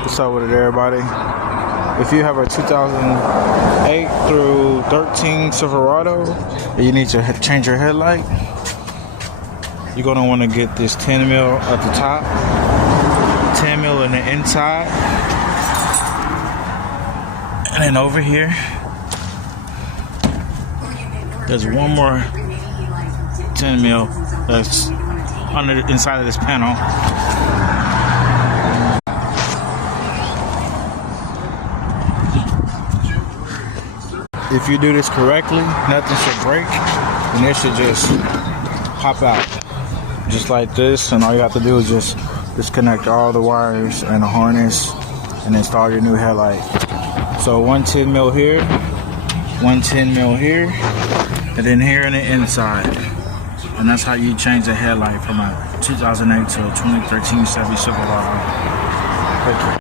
What's up with it, everybody? If you have a 2008 through 13 Silverado and you need to change your headlight, you're going to want to get this 10 mil at the top, 10 mil in the inside, and then over here there's one more 10 mil that's on the inside of this panel. If you do this correctly, nothing should break, and it should just pop out just like this. And all you have to do is just disconnect all the wires and the harness and install your new headlight. So 110 mil here, 110 mil here, and then here in the inside. And that's how you change the headlight from a 2008 to a 2013 Chevy Silverado.